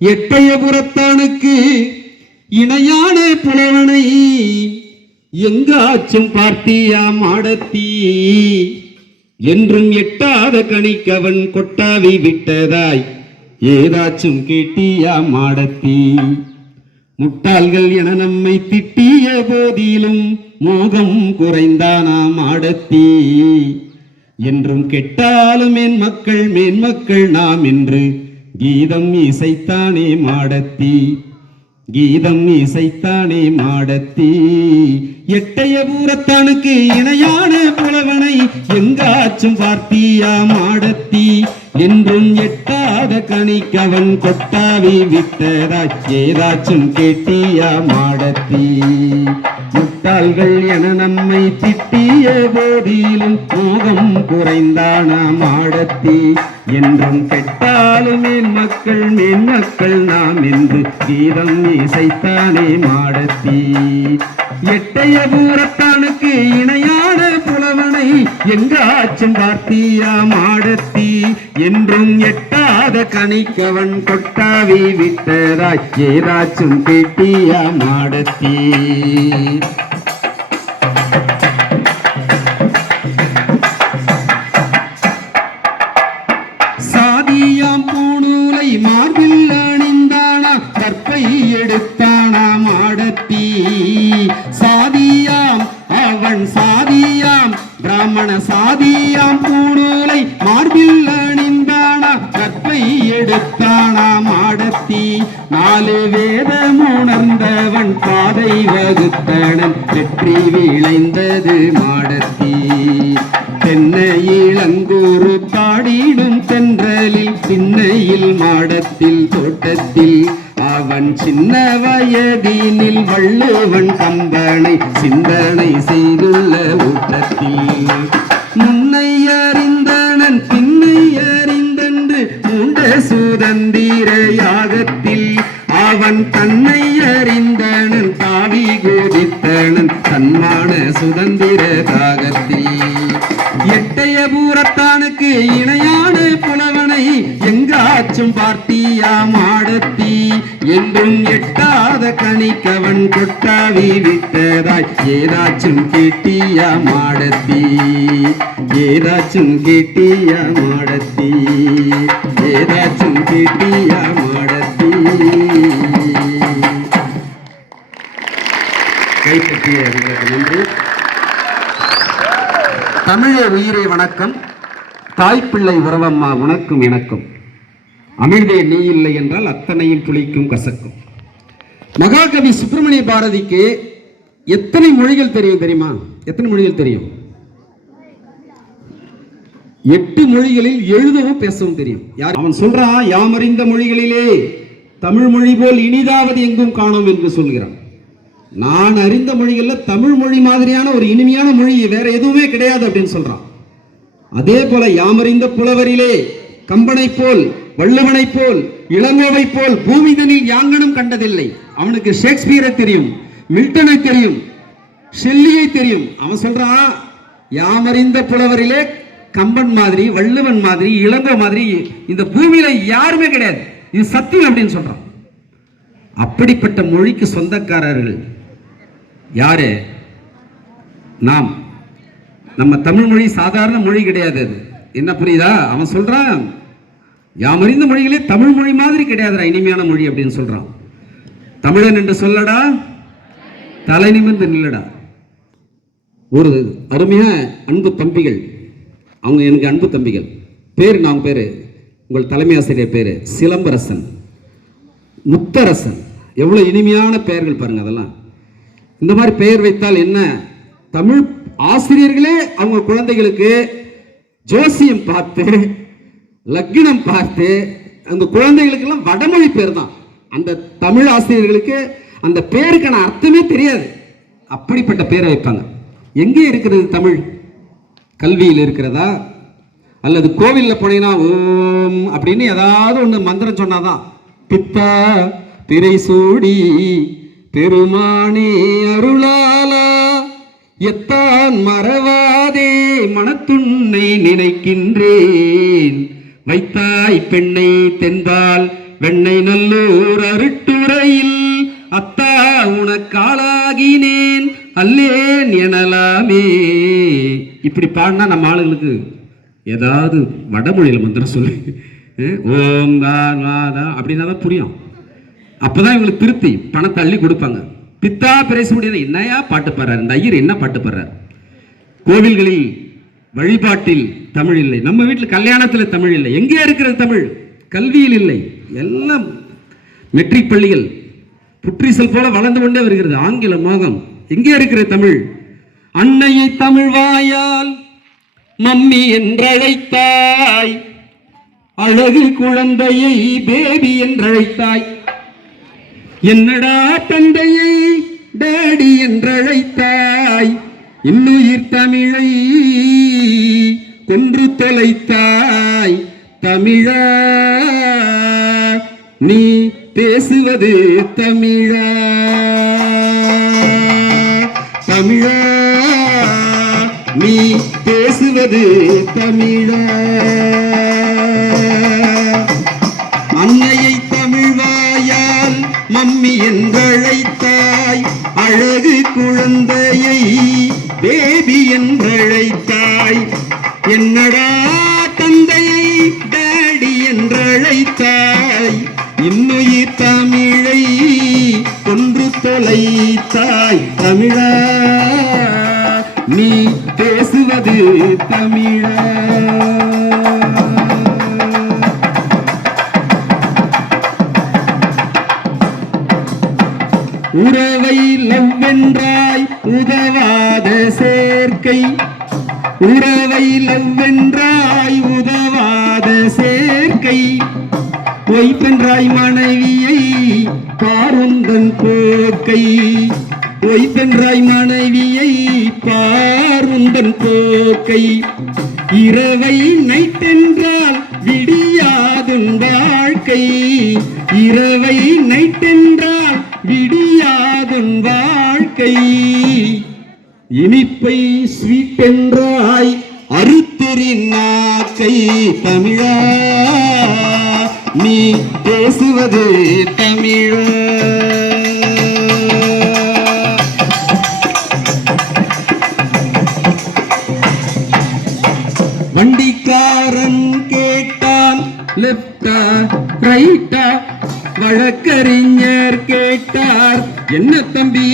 எட்டயபுரத்தானுக்கு இணையான புலவனை எங்காச்சும் பார்த்தியா மாடத்தி? என்றும் எட்டாத கணிக்கவன் கொட்டாவி விட்டதாய் ஏதாச்சும் கேட்டியா மாடத்தி? முட்டாள்கள் என நம்மை திட்டிய போதிலும் மோகம் குறைந்தானா மாடத்தி? என்றும் கெட்டாலும் என் மக்கள் மேன்மக்கள் நாம் என்று கீதம் இசைத்தானே மாடத்தி. கீதம் இசைத்தானே மாடத்தி. எட்டயபூரத்தானுக்கு இணையான புலவனை எங்காச்சும் பார்த்தியா மாடத்தி? என்றும் எட்டாத கணிக்கவன் கொட்டாவி விட்டதாய் ஏதாச்சும் கேட்டியா மாடத்தி? முட்டாள்கள் என நம்மை திட்டிய போதிலும் மோகம் குறைந்தானா மாடத்தி? என்றும் கெட்டாலும் மேன் மக்கள் மேன் மக்கள் நாம் என்று கீதம் இசைத்தானே மாடத்தி? எட்டைய பூரத்தானுக்கு இணையான புலவனை எங்காச்சும் பார்த்தியா மாடத்தி? என்றும் எட்டாத கணிக்கவன் கொட்டாவி விட்டதாய் ஏதாச்சும் கேட்டியா மாடத்தி? சாதியாம் பூணூலை மார்பில்லான் கற்பை எடுத்தானாம் ஆடத்தி சாதியாம் அவன் சாதியாம் பிராமண சாதியாம் பூணூலை மார்பில் அணிந்தானா? கற்பை எடுத்தானாம் ஆடத்தி நாலு வேதம் உணர்ந்தவன் பாதை வகுத்தனன் வெற்றி விளைந்தது மாடத்தி. தென்னையிலங்கூறு இளங்கூறு தென்றலில் சின்னையில் மாடத்தில் தோட்டத்தில் அவன் சின்ன வயதினில் வள்ளுவன் கம்பனை சிந்தனை செய்துள்ள ஊட்டத்தில். முன்னை அறிந்தனன் பின்னை அறிந்தன்று மூண்ட சுதந்திர யாகத்தில் அவன் தன்னை அறிந்தனன் தாவி கோதித்தனன் தன்மான சுதந்திர தாகத்தில். எட்டைய பூரத்தானுக்கு இணையான புலவனை எங்காச்சும் பார்த்தியா மாடத்தி? என்றும் எட்டாத கணிக்கவன் கொட்டாவி விட்டதாய். ஏதாச்சும் கேட்டியா மாடத்தி? ஏதாச்சும் கேட்டியா மாடத்தி? ஏதாச்சும் கேட்டியா மாடத்தி? கைப்பற்றிய நன்றி. தமிழ உயிரை வணக்கம். தாய்ப்பிள்ளை உறவம்மா உனக்கும் எனக்கும். அமிழ்தே நீ இல்லை என்றால் அத்தனையும் புளிக்கும் கசக்கும். மகாகவி சுப்பிரமணிய பாரதிக்கு எத்தனை மொழிகள் தெரியும் தெரியுமா? எத்தனை மொழிகள் தெரியும்? எட்டு மொழிகளில் எழுதவும் பேசவும் தெரியும். யார்? அவன் சொல்றான் யாமறிந்த மொழிகளிலே தமிழ் மொழி போல் இனிதாவது எங்கும் காணோம் என்று சொல்கிறான். நான் அறிந்த மொழிகள்ல தமிழ் மொழி மாதிரியான ஒரு இனிமையான மொழி வேற எதுவுமே கிடையாது அப்படின்னு சொல்றான். அதே போல யாமறிந்த புலவரிலே கம்பனை போல் வள்ளுவனை போல் இளங்கோவை போல் பூமிதனில் யாங்கனும் கண்டதில்லை. அவனுக்கு ஷேக்ஸ்பியரை தெரியும் மில்டனை தெரியும் ஷெல்லியை தெரியும். அவன் சொல்றான் யாமறிந்த புலவரிலே கம்பன் மாதிரி வள்ளுவன் மாதிரி இளங்கோ மாதிரி இந்த பூமியில யாருமே கிடையாது. இது சத்தியம் அப்படின்னு சொல்றான். அப்படிப்பட்ட மொழிக்கு சொந்தக்காரர்கள் யாரு? நாம். நம்ம தமிழ் மொழி சாதாரண மொழி கிடையாது அது. என்ன புரியுதா? அவன் சொல்கிறான் யாமறிந்த மொழிகளே தமிழ் மொழி மாதிரி கிடையாதுடா இனிமையான மொழி அப்படின்னு சொல்கிறான் தமிழன் என்று சொல்லடா தலை நிமிர்ந்து நில்லடா. ஒரு அருமையான அன்பு தம்பிகள் அவங்க எனக்கு அன்பு தம்பிகள். பேர் நான் பேர் உங்கள் தலைமை ஆசிரியர் பேர் சிலம்பரசன். முத்தரசன். எவ்வளோ இனிமையான பெயர்கள் பாருங்க அதெல்லாம். இந்த மாதிரி பெயர் வைத்தால் என்ன? தமிழ் ஆசிரியர்களே அவங்க குழந்தைகளுக்கு ஜோசியம் பார்த்து லக்னம் பார்த்து அந்த குழந்தைகளுக்கெல்லாம் வடமொழி பேர் தான். அந்த தமிழ் ஆசிரியர்களுக்கு அந்த பேருக்கான அர்த்தமே தெரியாது. அப்படிப்பட்ட பேரை வைப்பாங்க. எங்கே இருக்கிறது தமிழ்? கல்வியில் இருக்கிறதா? அல்லது கோவிலில் போனீங்கன்னா ஓம் அப்படின்னு ஏதாவது ஒன்று மந்திரம் சொன்னாதான் பித்தா திரை சூடி பெருமானே அருளாலா எத்தான் மறவாதே மனத்துன்னை நினைக்கின்றேன். வைத்தாய் பெண்ணை தென்பால் வெண்ணை நல்லூர் அருட்டுரையில் அத்தா உனக்காளாகினேன் அல்லேன் எனலாமே. இப்படி பாடினா நம்ம ஆளுங்களுக்கு ஏதாவது வடமொழியில் மந்திரம் சொல்லு. ஓம் கா அப்படின்னா தான் புரியும். அப்போதான் இவங்களுக்கு திருப்தி. பணத்தை அள்ளி கொடுப்பாங்க. பித்தா பிரேச முடியாது என்னையா பாட்டு பாடுறாரு? இந்த ஐயர் என்ன பாட்டு பாடுறாரு? கோவில்களில் வழிபாட்டில் தமிழ் இல்லை. நம்ம வீட்டில் கல்யாணத்தில் தமிழ் இல்லை. எங்கே இருக்கிறது தமிழ்? கல்வியில் இல்லை. எல்லாம் மெட்ரிக் பள்ளிகள். புற்றீசல் போல வளர்ந்து கொண்டே வருகிறது. ஆங்கில மோகம். எங்கே இருக்கிற தமிழ்? அன்னையை தமிழ் வாயால் மம்மி என்றழைத்தாய். அழகு குழந்தையை பேபி என்றழைத்தாய். என்னடா தந்தையை டேடி என்றழைத்தாய்? இன்னுயிர் தமிழை கொன்று தொலைத்தாய். தமிழா நீ பேசுவது தமிழா? தமிழா நீ பேசுவது தமிழா? மம்மி என்றழைத்தாய் அழகு குழந்தையை பேபி என்றழைத்தாய் என்னடா தந்தையை டேடி என்றழைத்தாய். இன்னுயிர் தமிழை கொன்று தொலைத்தாய். தமிழா நீ பேசுவது தமிழா. உறவை லவ்வென்றாய் உதவாத சேர்க்கை. உறவை லவ்வென்றாய் உதவாத சேர்க்கை. பொய்ப்பென்றாய் மனைவியை பாருந்தன் போக்கை பொய்ப்பென்றாய் மனைவியை பாருந்தன் போக்கை இரவை நைட்டென்றால் விடியாதுன் வாழ்க்கை. இரவை நைட்டென்றால் விடியாதுன் வாழ்க்கை. இனிப்பை ஸ்வீட் என்றாய் அறுத்தெறின் நாக்கை தமிழா. நீ பேசுவது தமிழா. லெப்டா ரைட்டா? வழக்கறிஞர் கேட்டார். என்ன தம்பி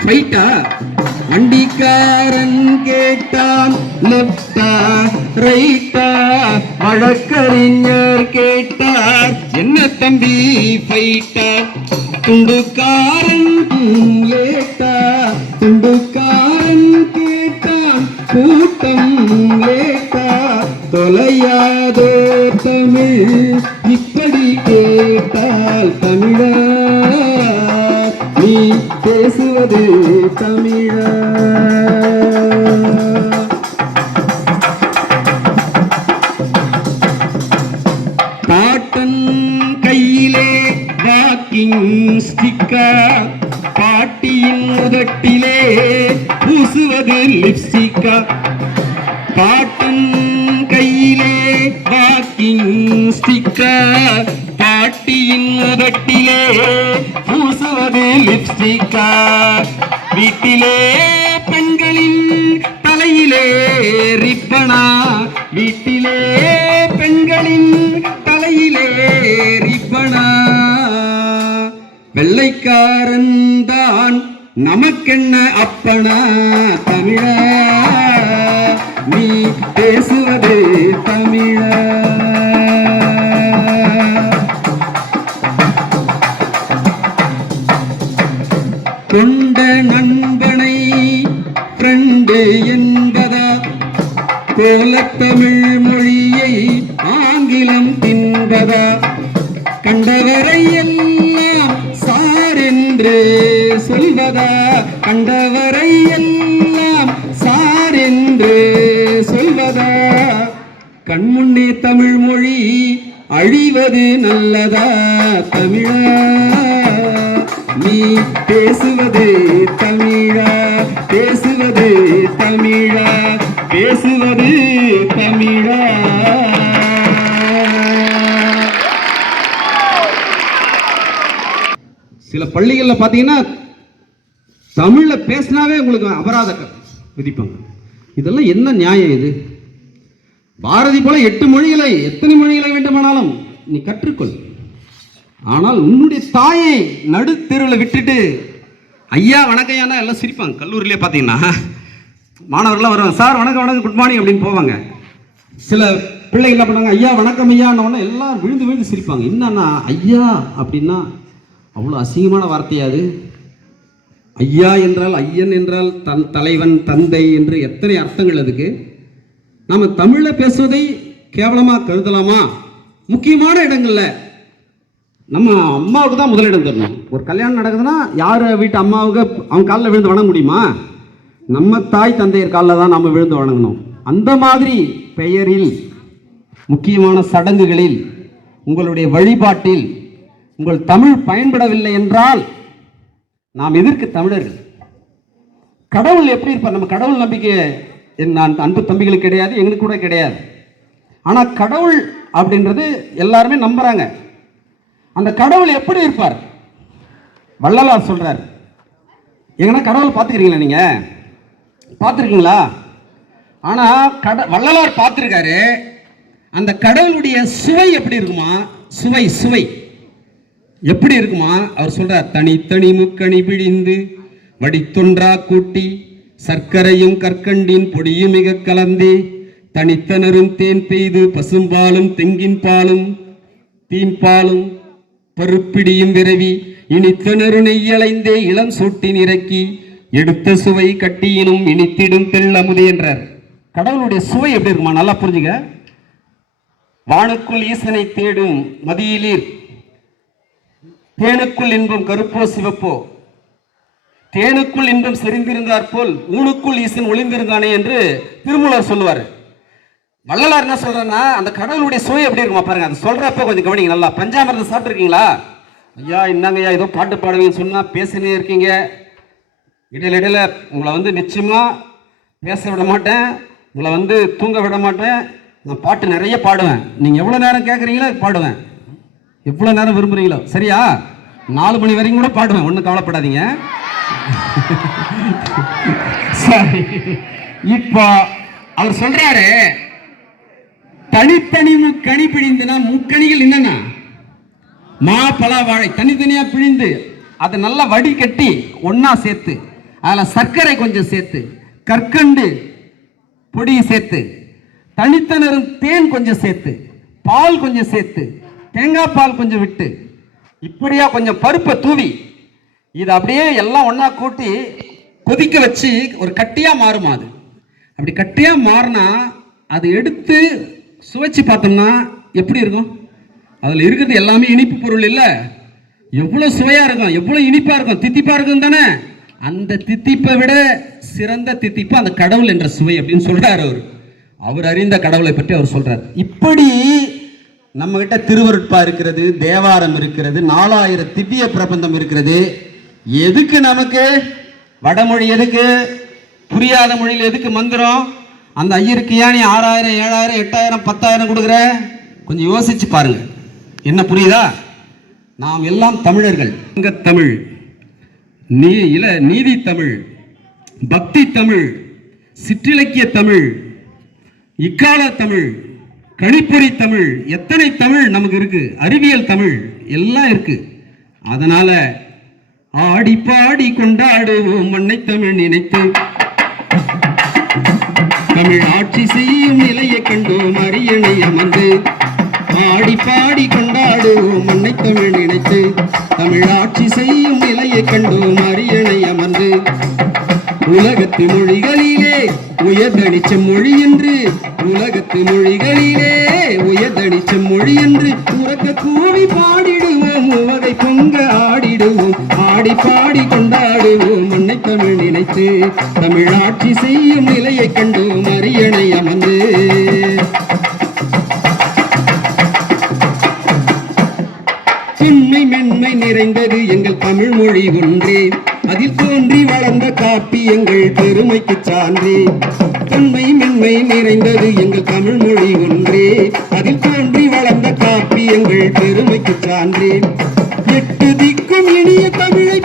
ஃபைட்டா வண்டிக்காரன் கேட்டான் லெப்டா ரைட்டா? வழக்கறிஞர் கேட்டார். என்ன தம்பி ஃபைட்டா துண்டுக்காரன் லேட்டா துண்டுக்காரன் கேட்டான் கூட்டம் லேட்டா தொலையாதோ தமிழ் இப்படி கேட்டால் தமிழா? நீ பேசுவது தமிழா? பாட்டன் கையிலே வாக்கிங் ஸ்டிக்கா? பாட்டியின் உதட்டிலே பூசுவது லிப்ஸ்டிக்கா பாட்டன் வாக்கிங் ஸ்டிக்கா பாட்டியின் உதட்டிலே பூசுவது லிப்ஸ்டிக்கா வீட்டிலே பெண்களின் தலையிலே ரிப்பனா? வீட்டிலே பெண்களின் தலையிலே ரிப்பனா? வெள்ளைக்காரன் தான் நமக்கென்ன அப்பனா தமிழா? நீ பேசுவது தமிழ் கண்முன்னே தமிழ் மொழி அழிவது நல்லதா தமிழா? நீ பேசுவது தமிழா? பேசுவது தமிழா? பேசுவது தமிழா? சில பள்ளிகளில் பார்த்தீங்கன்னா தமிழில் பேசினாவே உங்களுக்கு அபராத விதிப்பாங்க. இதெல்லாம் என்ன நியாயம் இது? பாரதி போல எட்டு மொழிகளை எத்தனை மொழிகளை வேண்டுமானாலும் நீ கற்றுக்கொள். ஆனால் உன்னுடைய தாயை நடுத்தெருவில் விட்டுட்டு ஐயா வணக்கம் எல்லாம் சிரிப்பாங்க. கல்லூரியிலே பார்த்தீங்கன்னா. மாணவர்கள்லாம் வருவாங்க. சார் வணக்கம் வணக்கம் குட் மார்னிங் அப்படின்னு போவாங்க. சில பிள்ளைங்க என்ன பண்ணாங்க ஐயா வணக்கம் ஐயான்ன எல்லாம் விழுந்து விழுந்து சிரிப்பாங்க. என்னன்னா ஐயா அப்படின்னா அவ்வளோ அசிங்கமான வார்த்தையாது ஐயா என்றால் ஐயன் என்றால் தன் தலைவன் தந்தை என்று எத்தனை அர்த்தங்கள் அதுக்கு. நம்ம தமிழில் பேசுவதை கேவலமாக கருதலாமா? முக்கியமான இடங்களில் நம்ம அம்மாவுக்கு தான் முதலிடம் தரணும். ஒரு கல்யாணம் நடக்குதுன்னா யார் வீட்டு அம்மாவுக்கு அவங்க காலில் விழுந்து வணங்க முடியுமா? நம்ம தாய் தந்தையர் காலில் தான் நம்ம விழுந்து வணங்கணும். அந்த மாதிரி பெயரில் முக்கியமான சடங்குகளில் உங்களுடைய வழிபாட்டில் உங்கள் தமிழ் பயன்படவில்லை என்றால் நாம் எதிர்க்கு தமிழர்கள். கடவுள் எப்படி இருப்பார்? நம்ம கடவுள் நம்பிக்கை என் நான் அன்பு தம்பிகளுக்கு கிடையாது எங்களுக்கு கூட கிடையாது. ஆனால் கடவுள் அப்படின்றது எல்லாருமே நம்புகிறாங்க அந்த கடவுள் எப்படி இருப்பார்? வள்ளலார் சொல்கிறார் எங்கன்னா கடவுள் பார்த்துக்கிறீங்களா நீங்கள் பார்த்துருக்கீங்களா? ஆனால் கட வள்ளலார் பார்த்துருக்காரு. அந்த கடவுளுடைய சுவை எப்படி இருக்குமா? சுவை சுவை. எப்படி இருக்குமா? அவர் சொல்கிறார் தனித்தனி முக்கணி பிழிந்து வடித்தொன்றா கூட்டி சர்க்கரையும் கற்கண்டின் பொடியும் மிக கலந்தே தனித்தனரும் தேன் பெய்து பசும்பாலும் தெங்கின் பாலும் தீன்பாலும் பருப்பிடியும் விரவி இனித்தனரு நெய்யளைந்தே இளம் சூட்டி நிறக்கி எடுத்த சுவை கட்டியினும் இனித்திடும் தெள்ளமுதே என்றார். கடவுளுடைய சுவை எப்படி இருக்குமா? நல்லா புரிஞ்சுங்க வானுக்குள் ஈசனை தேடும் மதியிலீர் தேனுக்குள் இன்பம் கருப்போ சிவப்போ. தேனுக்குள் இன்பம் செறிந்திருந்தார் போல் ஊனுக்குள் ஈசன் ஒளிந்திருந்தானே என்று திருமூலர் சொல்லுவார். வள்ளலார் என்ன சொல்றேன்னா அந்த கடவுளுடைய சுவை எப்படி இருக்குமா பாருங்க அது சொல்றப்ப கொஞ்சம் கவனிங்க நல்லா பஞ்சாமிரதம் சாப்பிட்ருக்கீங்களா ஐயா என்னங்கய்யா ஐயா ஏதோ பாட்டு பாடுவீங்கன்னு சொன்னால் பேசினே இருக்கீங்க. இடையில இடையில உங்களை வந்து நிச்சயமாக பேச விட மாட்டேன் உங்களை வந்து தூங்க விட மாட்டேன். நான் பாட்டு நிறைய பாடுவேன். நீங்கள் எவ்வளோ நேரம் கேட்குறீங்களோ பாடுவேன். எவ்வளோ நேரம் விரும்புகிறீங்களோ சரியா? நாலு மணி வரைக்கும் கூட பாடுவேன் ஒன்றும் கவலைப்படாதீங்க. சரி. இப்போ அவர் சொல்றாரு தனித்தனி முக்கணி பிழிந்துனா முக்கணிகள் என்னன்னா? மா பலா வாழை. தனித்தனியா பிழிந்து அதை நல்லா வடிகட்டி ஒன்னா சேர்த்து அதில் சர்க்கரை கொஞ்சம் சேர்த்து கற்கண்டு பொடியை சேர்த்து தனித்தனரும் தேன் கொஞ்சம் சேர்த்து பால் கொஞ்சம் சேர்த்து தேங்காய் பால் கொஞ்சம் விட்டு இப்படியா கொஞ்சம் பருப்பை தூவி இது அப்படியே எல்லாம் ஒன்றா கூட்டி கொதிக்க வச்சு ஒரு கட்டியாக மாறுமா அது? அப்படி கட்டியாக மாறினா அது எடுத்து சுவைச்சு பார்த்தோம்னா எப்படி இருக்கும்? அதில் இருக்கிறது எல்லாமே இனிப்பு பொருள் இல்லை. எவ்வளோ சுவையாக இருக்கும் எவ்வளோ இனிப்பாக இருக்கும் தித்திப்பாக இருக்கும் தானே? அந்த தித்திப்பை விட சிறந்த தித்திப்பு அந்த கடவுள் என்ற சுவை அப்படின்னு சொல்கிறார் அவர். அவர் அறிந்த கடவுளை பற்றி அவர் சொல்கிறார் இப்படி நம்மகிட்ட திருவருட்பா இருக்கிறது தேவாரம் இருக்கிறது நாலாயிரம் திவ்ய பிரபந்தம் இருக்கிறது. எதுக்கு நமக்கு? வடமொழி எதுக்கு? புரியாத மொழியில் எதுக்கு மந்திரம்? அந்த ஐயருக்கு ஏன் நீ ஆறாயிரம் ஏழாயிரம் எட்டாயிரம் பத்தாயிரம் கொடுக்குற? கொஞ்சம் யோசிச்சு பாருங்க. என்ன புரியுதா? நாம் எல்லாம் தமிழர்கள். தமிழ் நீ இல நீதி தமிழ் பக்தி தமிழ் சிற்றிலக்கிய தமிழ் இக்கால தமிழ் கணிப்பொறி தமிழ் எத்தனை தமிழ் நமக்கு இருக்கு? அறிவியல் தமிழ் எல்லாம் இருக்கு. அதனால ஆடி பாடி கொண்டாடுவோம் மண்ணை தமிழ் நினைத்து. தமிழ் ஆட்சி செய்யும் நிலையை கண்டோம் அரியணை அமர்ந்து. ஆடி பாடி கொண்டாடுவோம் மண்ணை தமிழ் நினைத்து. தமிழ் ஆட்சி செய்யும் நிலையை கண்டோம் அரியணை அமர்ந்து. உலகத்து மொழிகளிலே உயர்தணிச்ச மொழி என்று உலகத்து மொழிகளிலே உயர்தடிச்ச மொழி என்று உறக்க கூவி பாடிடுவோம் உவகை பொங்க ஆடிடுவோம் பாடி பாடி கொண்டாடுவோம். மண்ணை தமிழ் நினைத்து தமிழாட்சி செய்யும் நிலையை கண்டோம். அரியணை அமர்ந்து. உண்மை மென்மை நிறைந்தது எங்கள் தமிழ் மொழி ஒன்றே. அதில் தோன்றி வளர்ந்த காப்பியங்கள் பெருமைக்கு சான்றே. தொன்மை மென்மை நிறைந்தது எங்கள் தமிழ் மொழி ஒன்றே. அதில் தோன்றி வளர்ந்த காப்பி எங்கள் பெருமைக்கு சான்றே. எட்டு எளிய தமிழை